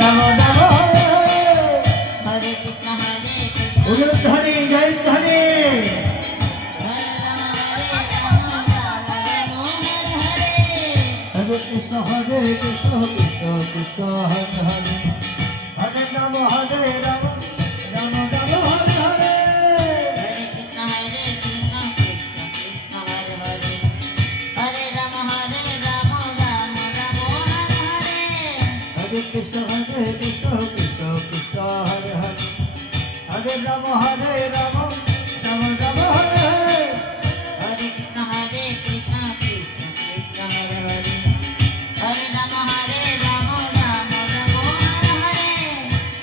রাম রাম হরে কৃষ্ণ উলুধ্বনি জয়ধ্বনি হরে কৃষ্ণ কৃষ্ণ কৃষ্ণ হরে হরে হরে রাম হরে রাম রাম রাম হরে হরে হরে কৃষ্ণ কৃষ্ণ হরে হরে হরে রাম হরে রাম রাম রাম হরে হরে হরে কৃষ্ণ কৃষ্ণ কৃষ্ণ হরে হরে হরে রাম হরে রাম রাম রাম হরে হরে হরে কৃষ্ণ কৃষ্ণ কৃষ্ণ হরে হরে হরে রাম হরে রাম রাম রাম হরে হরে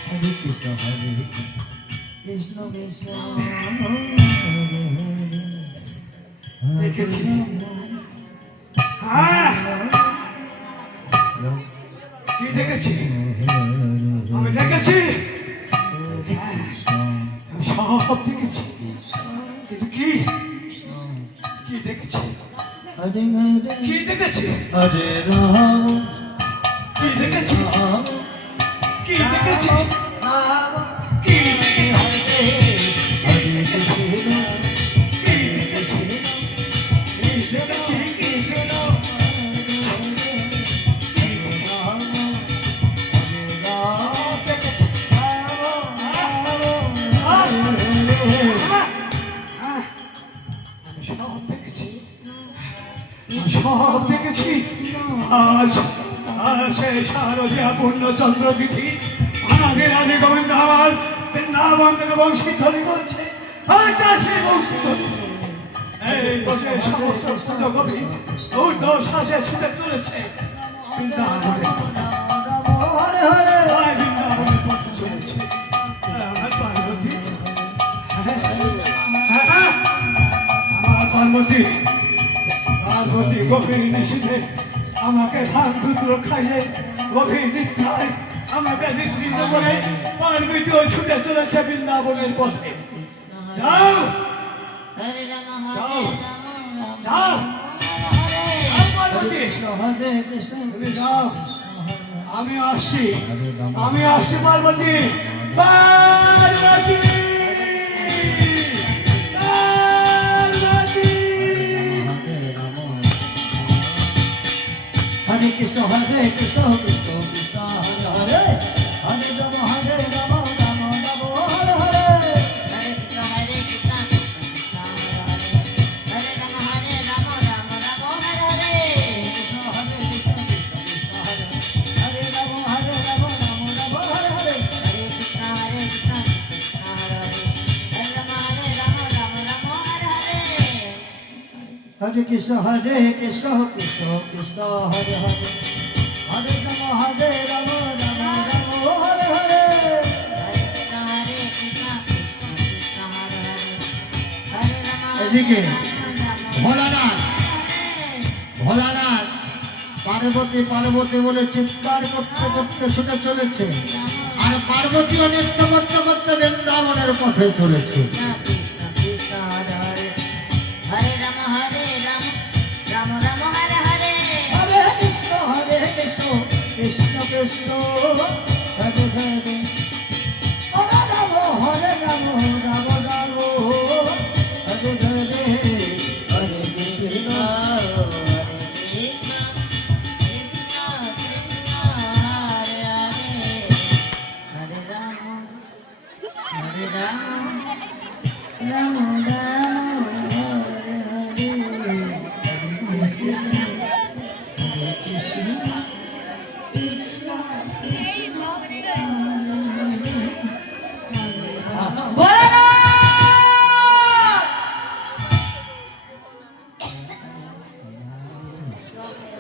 হরে কৃষ্ণ কৃষ্ণ কৃষ্ণ দেখেছি হ্যাঁ কি দেখেছি আমি দেখেছি সব দেখেছি কিন্তু কি কি দেখেছি হরে হরে কি দেখেছি হরে রাম কি দেখেছি কি দেখেছি রাম কি দেখেছি হরে হরে কৃষ্ণ কি দেখেছি কি দেখেছি কি সব দেখেছি সব দেখেছি আজ সেই শারদীয়া পূর্ণচন্দ্র তিথি আমাদের আদি গোবিন্দ আমার বৃন্দাবন থেকে বংশীধ্বনি করছে আর তা সেই বংশীধ্বনি এই বসে সমস্ত পুজো কবি ঊর্ধ্বশ্বাসে ছুটে চলেছে বৃন্দাবনের হরে হরে বৃন্দাবনের পথে চলেছে আমার পার্বতী আমার পার্বতী পার্বতী গভীর নিষেধে আমাকে ভাত দুধ খাইয়ে গভীর নিদ্রায় আমাকে নিদ্রিত করে পার্বতীও ছুটে চলেছে বৃন্দাবনের পথে যাও হরে রাম যাও যাও যাও পার্বতী কৃষ্ণ হরে কৃষ্ণ তুমি যাও আমি আসছি পার্বতী পার্বতী হরে কৃষ্ণ কৃষ্ণ কৃষ্ণ হরে হরে হরে রাম হরে রাম রাম রাম হরে হরে হরে কৃষ্ণ কৃষ্ণ হরে রাম হরে রাম রাম রাম হরে হরে কৃষ্ণ কৃষ্ণ কৃষ্ণ হরে হরে রাম হরে রাম রাম রাম হরে হরে হরে কৃষ্ণ কৃষ্ণ হরে হরে রাম হরে রাম রাম রাম হরে হরে হরে কৃষ্ণ কৃষ্ণ কৃষ্ণ হরে হরে হরে রাম হরে রাম রাম রাম হরে হরে এদিকে ভোলানাথ পার্বতী পার্বতী বলে চিৎকার করতে করতে ছুটে চলেছে আর পার্বতীও নৃত্য করতে করতে বৃন্দাবনের পথে চলেছে হরে রাম হরে রাম রাম রাম হরে হরে হরে কৃষ্ণ কৃষ্ণ কৃষ্ণ হরে হরে হরে রাম হরে রাম রাম রাম হরে হরে হরে কৃষ্ণ হরে রাম হরে রাম রাম রাম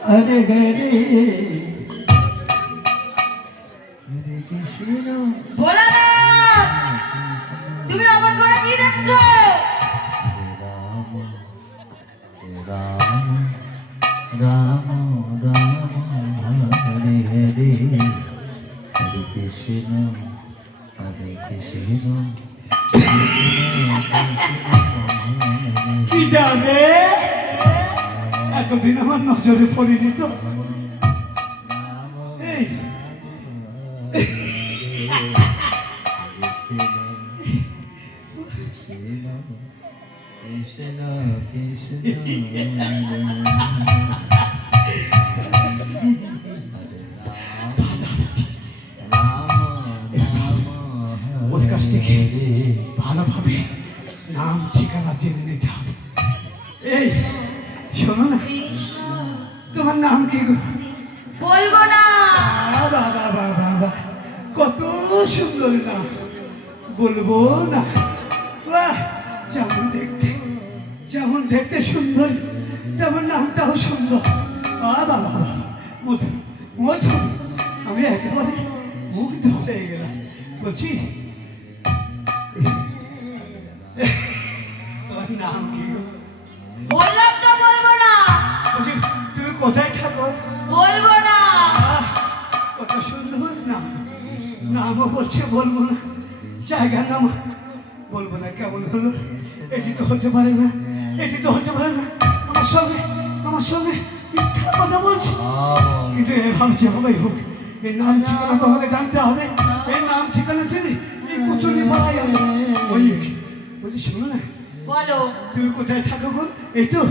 হরে হরে হরে কৃষ্ণ ভোলানাথ তুমি আমার ঘরে কি দেখছো? রাম রাম রাম হরে হরে হরে কৃষ্ণ কি যাবে এতদিন আমার নজরে পড়েনি তো এই কৃষ্ণ কৃষ্ণ ওর কাছ থেকে ভালোভাবে নাম ঠিকানা জেনে নিতে হবে। এই শোনো না, তোমার নাম কি গো? বলবো না। বাবা বাবা বাবা, কত সুন্দর নাম, বলবো না? বাহ, যেমন দেখতে সুন্দর, তেমন নামটাও সুন্দর। বাবা বাবা, মধু মধু, আমি একেবারে মুগ্ধ হয়ে গেলাম। বলছি তোমার নাম কি গো? বললাম তো বলবো না। বলছি তুমি কোথায় থাকো? বলবো না। আহ, কত সুন্দর নাম, নামও বলছে বলবো না, জায়গার নাম বলবো না। কেমন হলো? এটি তো হতে পারে না, এটি তো হতে পারে না। আমার সঙ্গে মিথ্যা কথা বলছে। কিন্তু এভাবে যেভাবেই হোক, এর নাম ঠিকানা তোমাকে জানতে হবে। এর নাম ঠিকানা জেনে এই কুচুনি পাড়াই আমি ওই বলছি শোনো না, বলো। তুমি কোথায় থাকো গো? এই তো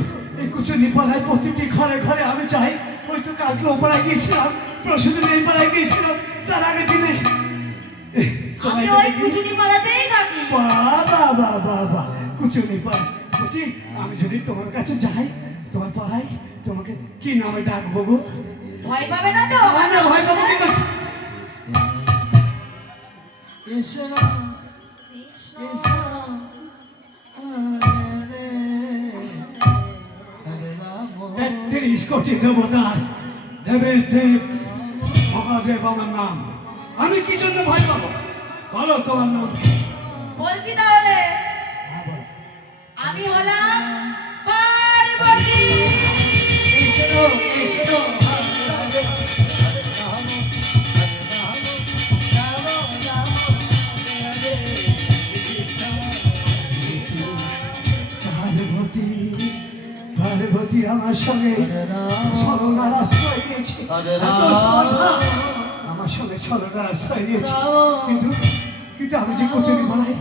এই কুচুনি পাড়ায় প্রতিটি ঘরে ঘরে আমি চাই। ওই তো কালকে ও পাড়ায় গিয়েছিলাম, প্রসূতি এই পাড়ায় গিয়েছিলাম, তার আগের দিনে আমি ওই কুচুনি পাড়াতেই থাকি। বাবা বাবা বাবা, কুচুনি পাড়া। বলছি আমি যদি তোমার কাছে যাই, তোমার পাড়ায় তোমাকে কি নামে ডাকবো গো? ভয় পাবে না তো? না না, ভয় পাবো কি করে? কৃষ্ণ কৃষ্ণ হরে রাম ৩৩ কোটি দেবতার দেবের দেব মহাদেব আমার নাম। আমি কি জন্য ভয় পাবো? বলো তোমার নাম কি? বলছি তাহলে, হ্যাঁ, বলো। আমি হলাম পার্বতী। কৃষ্ণ কৃষ্ণ হরে রাম রাম রাম হরে কৃষ্ণ। পার্বতী পার্বতী আমার সঙ্গে ছলনার আশ্রয় নিয়েছে। এত শ্রদ্ধা আমার সঙ্গে ছলনার আশ্রয় নিয়েছে। কিন্তু আমি যে কচুরি বানাই